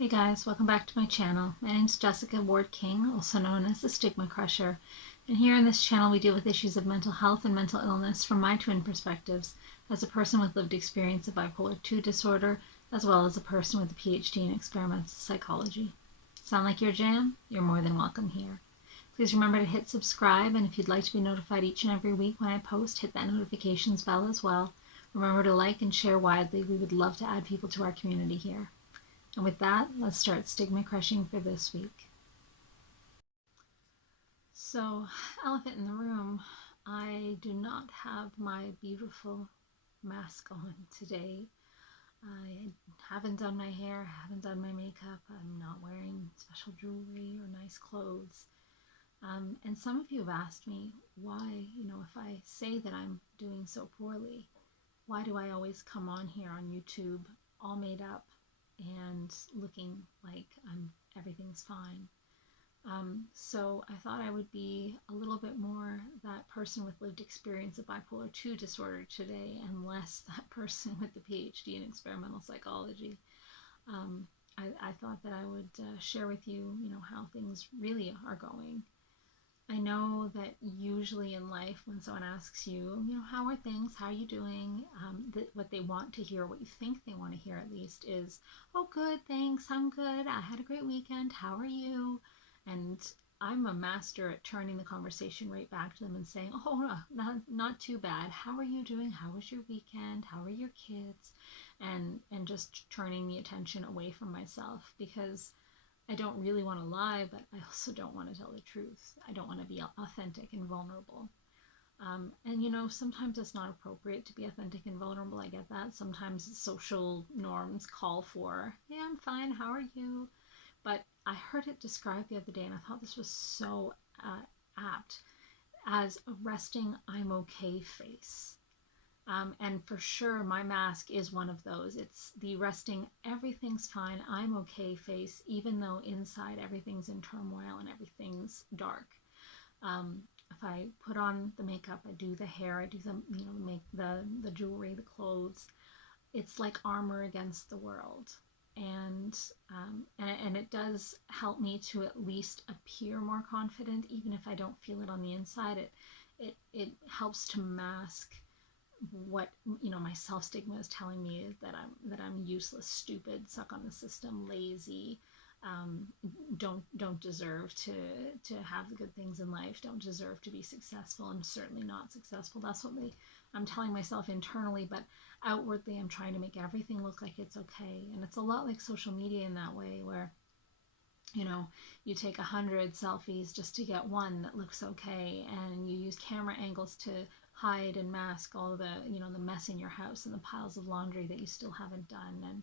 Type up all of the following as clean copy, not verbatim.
Hey guys, welcome back to my channel. My name is Jessica Ward King, also known as the StigmaCrusher, and here on this channel we deal with issues of mental health and mental illness from my twin perspectives as a person with lived experience of bipolar 2 disorder, as well as a person with a PhD in experimental psychology. Sound like your jam? You're more than welcome here. Please remember to hit subscribe, and if you'd like to be notified each and every week when I post, hit that notifications bell as well. Remember to like and share widely. We would love to add people to our community here. And with that, let's start stigma crushing for this week. So, elephant in the room, I do not have my beautiful mask on today. I haven't done my hair, haven't done my makeup, I'm not wearing special jewelry or nice clothes. And some of you have asked me why, if I say that I'm doing so poorly, why do I always come on here on YouTube all made up and looking like everything's fine? So I thought I would be a little bit more that person with lived experience of bipolar 2 disorder today and less that person with the PhD in experimental psychology. I thought that I would share with you, how things really are going. I know that usually in life, when someone asks you, how are things, how are you doing, what they want to hear, what you think they want to hear at least, is, oh, good, thanks, I'm good, I had a great weekend, how are you? And I'm a master at turning the conversation right back to them and saying, oh, not too bad, how are you doing, how was your weekend, how are your kids? And just turning the attention away from myself, because I don't really want to lie, but I also don't want to tell the truth. I don't want to be authentic and vulnerable. And sometimes it's not appropriate to be authentic and vulnerable. I get that. Sometimes social norms call for, hey, I'm fine, how are you? But I heard it described the other day, and I thought this was so apt, as a resting I'm okay face. And for sure, my mask is one of those. It's the resting, everything's fine, I'm okay face, even though inside everything's in turmoil and everything's dark. If I put on the makeup, I do the hair, I do the jewelry, the clothes, it's like armor against the world. And it does help me to at least appear more confident, even if I don't feel it on the inside. It helps to mask what my self stigma is telling me, is that I'm useless, stupid, suck on the system, lazy, don't deserve to have the good things in life, don't deserve to be successful. I'm certainly not successful. That's what I'm telling myself internally, but outwardly I'm trying to make everything look like it's okay. And it's a lot like social media in that way, where you take 100 selfies just to get one that looks okay, and you use camera angles to hide and mask all the the mess in your house and the piles of laundry that you still haven't done.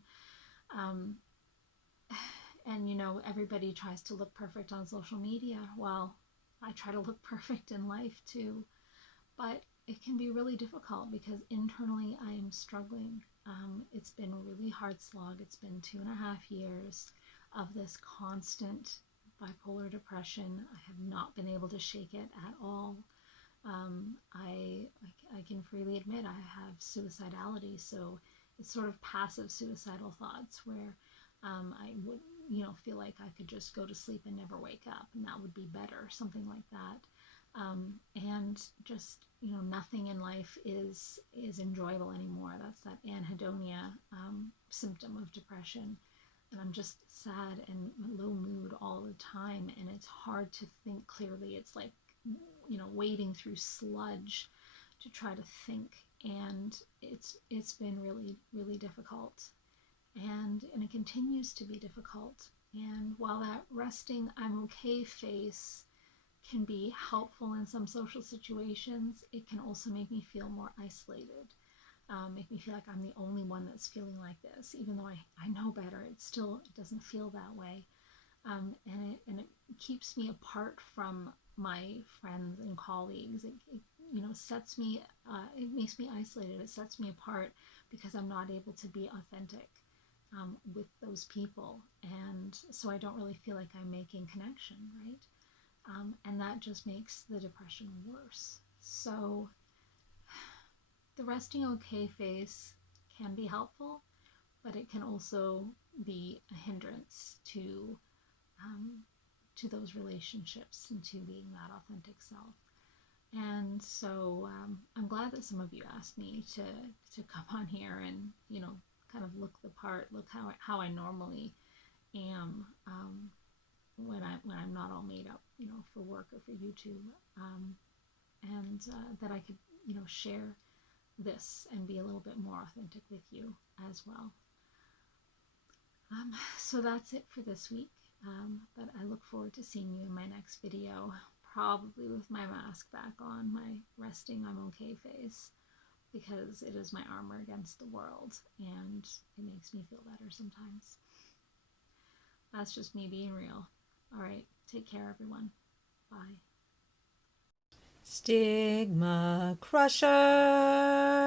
And everybody tries to look perfect on social media. Well, I try to look perfect in life too, but it can be really difficult because internally I am struggling. It's been a really hard slog. It's been 2.5 years of this constant bipolar depression. I have not been able to shake it at all. I can freely admit I have suicidality, so it's sort of passive suicidal thoughts where I would feel like I could just go to sleep and never wake up, and that would be better, something like that. And just nothing in life is enjoyable anymore. That's that anhedonia symptom of depression. And I'm just sad and low mood all the time, and it's hard to think clearly. It's like wading through sludge to try to think, and it's been really difficult, and it continues to be difficult. And while that resting I'm okay face can be helpful in some social situations, it can also make me feel more isolated. Make me feel like I'm the only one that's feeling like this, even though I know better. It doesn't feel that way. And it keeps me apart from my friends and colleagues. It sets me, it makes me isolated. It sets me apart because I'm not able to be authentic with those people. And so I don't really feel like I'm making connection, right? And that just makes the depression worse. So the resting okay face can be helpful, but it can also be a hindrance um, to those relationships and to being that authentic self. And so I'm glad that some of you asked me to come on here and, you know, kind of look the part, look how I normally am when I'm not all made up, you know, for work or for YouTube, and that I could, you know, share this and be a little bit more authentic with you as well. So that's it for this week. But I look forward to seeing you in my next video, probably with my mask back on, my resting I'm okay face, because it is my armor against the world and it makes me feel better sometimes. That's just me being real. All right, take care, everyone. Bye. StigmaCrusher.